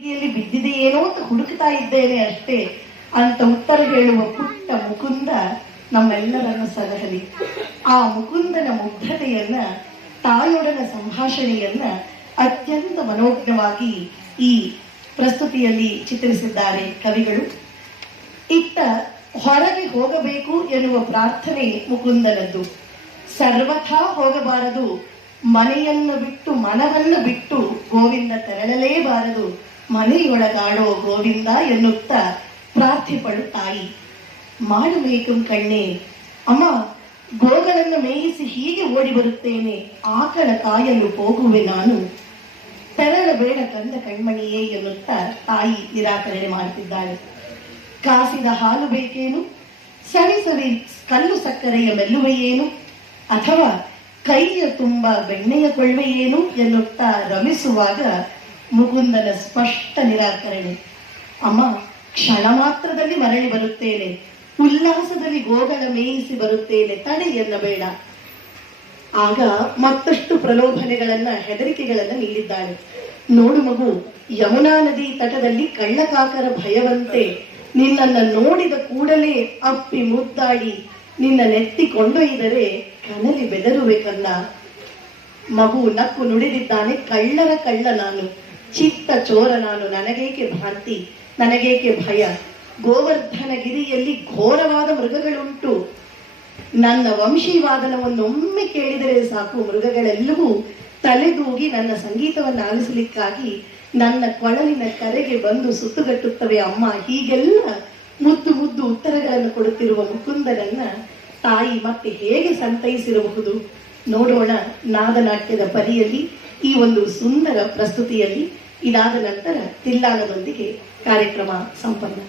ಬಿದ್ದಿದೆಯೇನೋ ಅಂತ ಹುಡುಕ್ತಾ ಇದ್ದೇನೆ ಅಷ್ಟೇ ಅಂತ ಉತ್ತರ ಹೇಳುವ ಪುಟ್ಟ ಮುಕುಂದ ನಮ್ಮೆಲ್ಲರನ್ನು ಸಲಹಲಿ. ಆ ಮುಕುಂದನ ಮುಗ್ಧತೆಯನ್ನ, ತಾಯೊಡನ ಸಂಭಾಷಣೆಯನ್ನ ಅತ್ಯಂತ ಮನೋಜ್ಞವಾಗಿ ಈ ಪ್ರಸ್ತುತಿಯಲ್ಲಿ ಚಿತ್ರಿಸಿದ್ದಾರೆ ಕವಿಗಳು. ಇತ್ತ ಹೊರಗೆ ಹೋಗಬೇಕು ಎನ್ನುವ ಪ್ರಾರ್ಥನೆ ಮುಕುಂದನದ್ದು. ಸರ್ವಥಾ ಹೋಗಬಾರದು, ಮನೆಯನ್ನು ಬಿಟ್ಟು ಮನವನ್ನು ಬಿಟ್ಟು ಗೋವಿಂದ ತೆರಳಲೇಬಾರದು, ಮನೆಯೊಳಗಾಡೋ ಗೋವಿಂದ ಎನ್ನುತ್ತಾ ಪ್ರಾರ್ಥಿಪಡು ತಾಯಿ. ಮಾಡಬೇಕು ಕಣ್ಣೆ, ಅಮ್ಮ ಗೋಗಳನ್ನು ಮೇಯಿಸಿ ಹೀಗೆ ಓಡಿ ಬರುತ್ತೇನೆ, ಆಕಳ ಕಾಯಲು ಹೋಗುವೆ ನಾನು, ತೆರಳಬೇಡ ಕಂದ ಕಣ್ಮಣಿಯೇ ಎನ್ನುತ್ತಾ ತಾಯಿ ನಿರಾಕರಣೆ ಮಾಡುತ್ತಿದ್ದಾಳೆ. ಕಾಸಿದ ಹಾಲು ಬೇಕೇನು, ಸವಿ ಸವಿ ಕಲ್ಲು ಸಕ್ಕರೆಯ ಮೆಲ್ಲುವೆಯೇನು, ಅಥವಾ ಕೈಯ ತುಂಬ ಬೆಣ್ಣೆಯ ಕೊಳ್ಳುವೆಯೇನು ಎನ್ನುತ್ತಾ ರಮಿಸುವಾಗ ಮುಕುಂದನ ಸ್ಪಷ್ಟ ನಿರಾಕರಣೆ. ಅಮ್ಮ ಕ್ಷಣ ಮಾತ್ರದಲ್ಲಿ ಮರಳಿ ಬರುತ್ತೇನೆ, ಉಲ್ಲಾಸದಲ್ಲಿ ಗೋಗಳ ಮೇಯಿಸಿ ಬರುತ್ತೇನೆ, ತಡೆ ಎನ್ನಬೇಡ. ಆಗ ಮತ್ತಷ್ಟು ಪ್ರಲೋಭನೆಗಳನ್ನ, ಹೆದರಿಕೆಗಳನ್ನ ನೀಡಿದ್ದಾಳೆ. ನೋಡು ಮಗು, ಯಮುನಾ ನದಿ ತಟದಲ್ಲಿ ಕಳ್ಳಕಾಕರ ಭಯವಂತೆ ನಿನ್ನನ್ನ ನೋಡಿದ ಕೂಡಲೇ ಅಪ್ಪಿ ಮುದ್ದಾಡಿ ನಿನ್ನ ನೆತ್ತಿ ಕೊಂಡೊಯ್ದರೆ ಕನಲಿ ಬೆದರುವೆ ಕಂದ. ಮಗು ನಕ್ಕು ನುಡಿದಿದ್ದಾನೆ, ಕಳ್ಳರ ಕಳ್ಳ ನಾನು, ಚಿತ್ತ ಚೋರ ನಾನು, ನನಗೇಕೆ ಭ್ರಾಂತಿ, ನನಗೇಕೆ ಭಯ. ಗೋವರ್ಧನ ಗಿರಿಯಲ್ಲಿ ಘೋರವಾದ ಮೃಗಗಳುಂಟು. ನನ್ನ ವಂಶೀವಾದನವನ್ನೊಮ್ಮೆ ಕೇಳಿದರೆ ಸಾಕು, ಮೃಗಗಳೆಲ್ಲವೂ ತಲೆದೂಗಿ ನನ್ನ ಸಂಗೀತವನ್ನು ಆಲಿಸಲಿಕ್ಕಾಗಿ ನನ್ನ ಕೊಳಲಿನ ಕರೆಗೆ ಬಂದು ಸುತ್ತುಗಟ್ಟುತ್ತವೆ ಅಮ್ಮ. ಹೀಗೆಲ್ಲ ಮುದ್ದು ಮುದ್ದು ಉತ್ತರಗಳನ್ನು ಕೊಡುತ್ತಿರುವ ಮುಕುಂದನನ್ನ ತಾಯಿ ಮತ್ತೆ ಹೇಗೆ ಸಂತೈಸಿರಬಹುದು ನೋಡೋಣ ನಾದನಾಟ್ಯದ ಪರಿಯಲ್ಲಿ, ಈ ಒಂದು ಸುಂದರ ಪ್ರಸ್ತುತಿಯಲ್ಲಿ. ಇದಾದ ನಂತರ ತಿಲ್ಲಾನದೊಂದಿಗೆ ಕಾರ್ಯಕ್ರಮ ಸಂಪನ್ನ.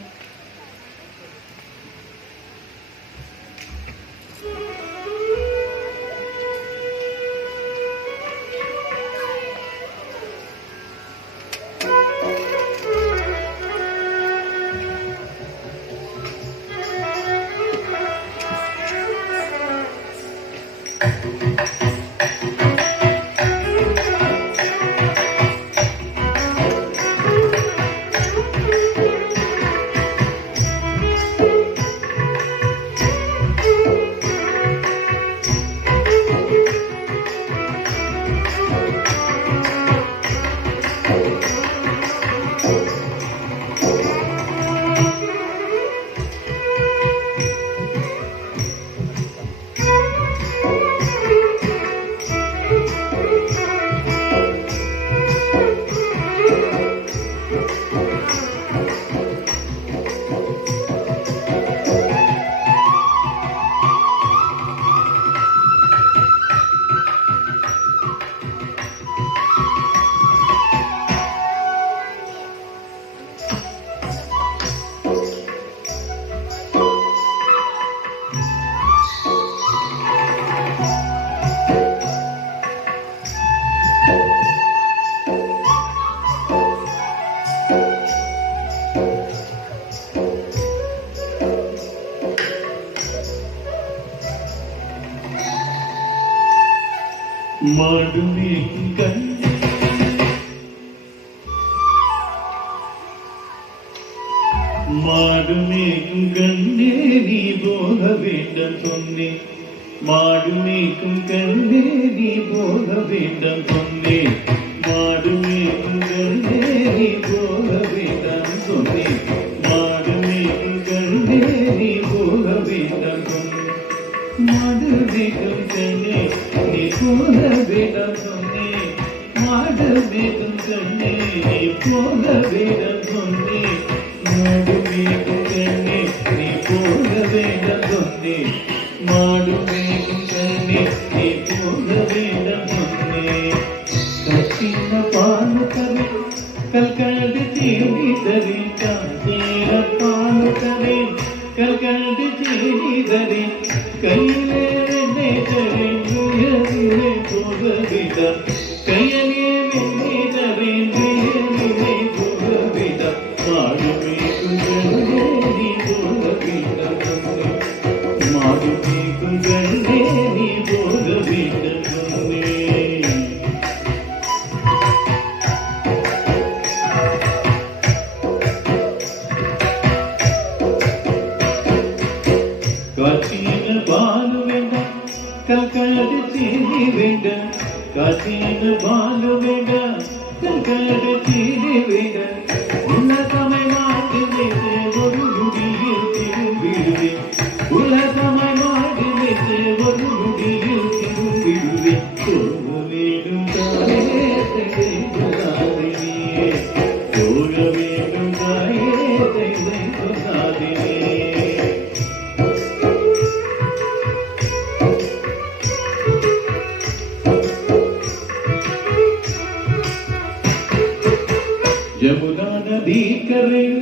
ಮಾಡುವೆ ಕಣ್ಣೆ, ಮಾಡುವೆ ಕಣ್ಣೆ ನೀ ಬೋಧ ಬೇಡ ಸೊನ್ನೆ, ಮಾಡುವೆ ಕಣ್ಣೆ ನೀ ಬೋಧ ಬೇಡ ಸೊನ್ನೆ, ಮಾಡುವೆ ಕಣ್ಣೆ ನೀ ಬೋಧ ಬೇಡ ಸೊನ್ನೆ, ಮಾಡುವೆ ಕಣ್ಣೆ ನೀ ಬೋಧ ಬೇಡ ಸೊನ್ನೆ, ಮಾಡಬೇಕು ಕಣ್ಣೆ ನೀ ಬೋಧ ಬೇಡ ಸೊನ್ನೆ, ಮಾಡಬೇಕು ಕಣ್ಣೆ ನೀ ಬೋಧ ಬೇಡ ಸೊನ್ನೆ, ಮಾಡಬೇಕು ಕಣ್ಣೆ ನೀ ಬೋಧ ಬೇಡ ಸೊನ್ನೆ, ಮಾಡಬೇಕು ಕಣ್ಣೆ ನೀ ಬೋಧ ಬೇಡ ಸೊನ್ನೆ. ಕಟ್ಟಿನ ಪಾಲುಕರೆ ಕಲ್ಕಂಡ ತೀರಿದರೆ, ಕಾಂತೀರ ಪಾಲುಕರೆ ಕಲ್ಕಂಡ ತೀರಿದರೆ, ಕೈಲೇ ನೆನೆದರೆ ನುಯಲಿವೆ ಭೋಗವಿದ, ಕೈಯಲೇ ನೆನೆದರೆ ನುಯಲಿವೆ ಭೋಗವಿದ, ಮಾಡಬೇಕು ಗಂಡೆ ನೀ ಭೋಗವಿದ ಸೊನ್ನೆ, ಮಾಡಬೇಕು ಗಂಡೆ ನೀ ಭೋಗವಿದ ಸೊನ್ನೆ. மேனி வேண்டாம் காசின பாலு வேண்டாம் கண்கட தீரி வேண்டாம் உலகமை மாட்டு வைத்து ஒரு நொடியில் திரும்பிடுவேன் உலகமை மாட்டு வைத்து ஒரு நொடியில் திரும்பிடுவேன் போக வேண்டும் தாயே தடை சொல்லாதே நீயே போக வேண்டும் தாயே தடை சொல்லாதே யமுனா நதிக்கரையில்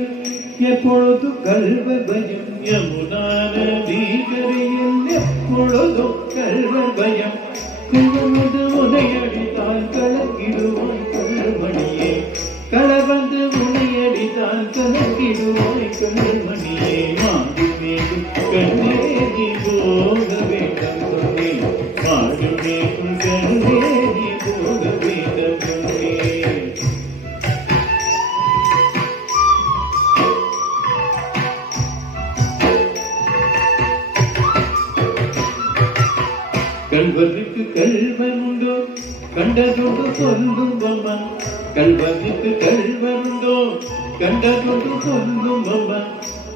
எப்பொழுதும் கள்வர் பயம் யமுனா நதிக்கரையில் எப்பொழுதும் கள்வர் பயம் குழந்து உனையடித்தால் கலக்கிடுவாய் கல்மணியே களவந்து உனையடித்தால் கலக்கிடுவாய் கல்மணியே மாடு மேலும் கண்ணே நீ போக வேண்டாம் சொன்னே மாடு மேலும் கண்ணே நீ போக வேண்டாம் சொன்னே கல்வனுக்கு கல்வன் உண்டோ கண்டதொன்று சொல்லும் அம்மா கல்வனுக்கு கல்வன் உண்டோ கண்டதொன்று சொல்லும் அம்மா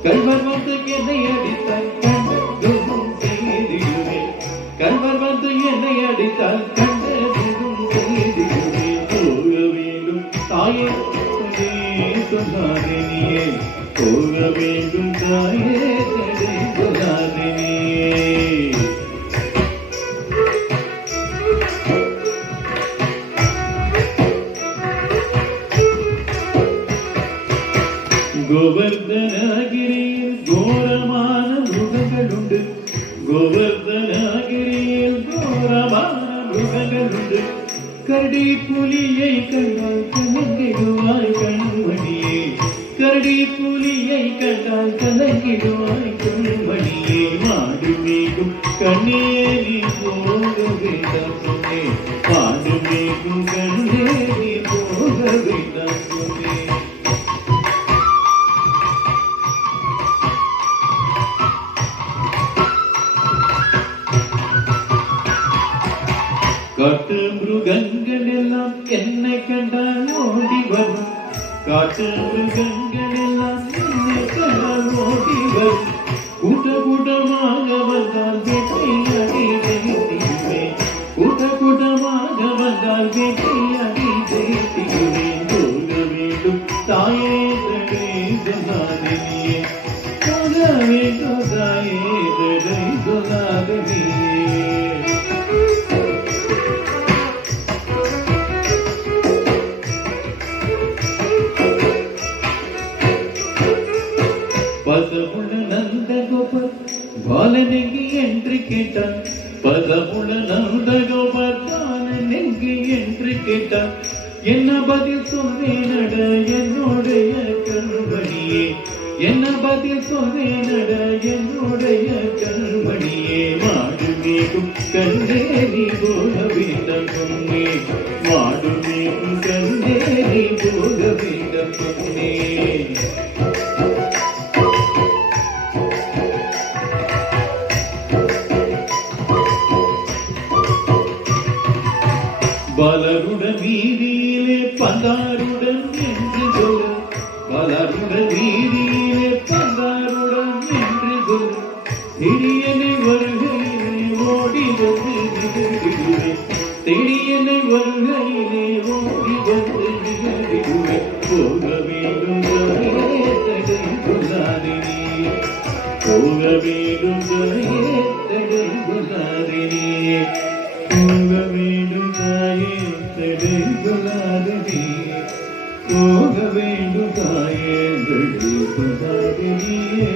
கல்வர் வந்து என்னை அடித்தால் கண்டதும் செய்திடுவேன் கல்வர் வந்து என்னை அடித்தால் கண்டதும் செய்திடுவேன் போக வேண்டும் தாயே சொல்லாதே நீயே போக வேண்டும் தாயே தடை சொல்லாதே நீயே கோவர்தனகிரியில் கோரமான மிருகங்களுண்டு கோவர்தனகிரியில் கோரமான மிருகங்களுண்டு கரடி புலியை கண்டால் கலங்கிடுவாய் கண்மணியே கரடி புலியை கண்டால் கலங்கிடுவாய் கண்மணியே மாடு மேகும் கண்ணே நீ போக வேண்டாம் சொன்னே மாடு மேகும் கண்ணே நீ போக வேண்டாம் சொன்னே காட்டு மிருகங்கள் எல்லாம் என்னை கண்டால் ஓடி வரும் காட்டு மிருகங்கள் எல்லாம் என்னை கண்டால் ஓடி வரும் கூட்ட கூட்டமாக வந்தால் வேட்டையாடி ஜெயித்திடுவேன் கூட்ட கூட்டமாக வந்தால் வேட்டையாடி ஜெயித்திடுவேன் போக வேண்டும் தாயே தடை சொல்லாதே நீயே போக வேண்டும் தாயே தடை சொல்லாதே நீயே பதமுள்ள நந்தகோபர் பாலனெங்கு என்று கேட்டான் பதமுள்ள நந்தகோபர் பாலனெங்கு என்று கேட்டான் என்ன பதில் சொல்வேனட என்னுடைய கண்மணியே என்ன பதில் சொல்வேனட என்னுடைய கண்மணியே மாடு மேகும் கண்ணே நீ போக வேண்டாம் சொன்னே மாடு மேகும் கண்ணே நீ போக வேண்டாம் சொன்னே பலருடன் வீதியிலே பந்தாருடன் என்று சொல்ல பலருடன் வீதியிலே பந்தாருடன் என்று சொல்ல திடீரெனை வருகையிலே ஓடி வந்து நிகழ்விடுவேன் திடீரெனை வருகையிலே ஓடி வந்து நிகழ்விடுவேன் போக வேண்டும் தாயே தடை சொல்லாதே நீயே போக வேண்டும் தாயே தடை சொல்லாதே நீயே போக வேண்டும் தாயே தடை சொல்லாதே நீயே போக வேண்டும் தாயே தடை சொல்லாதே நீயே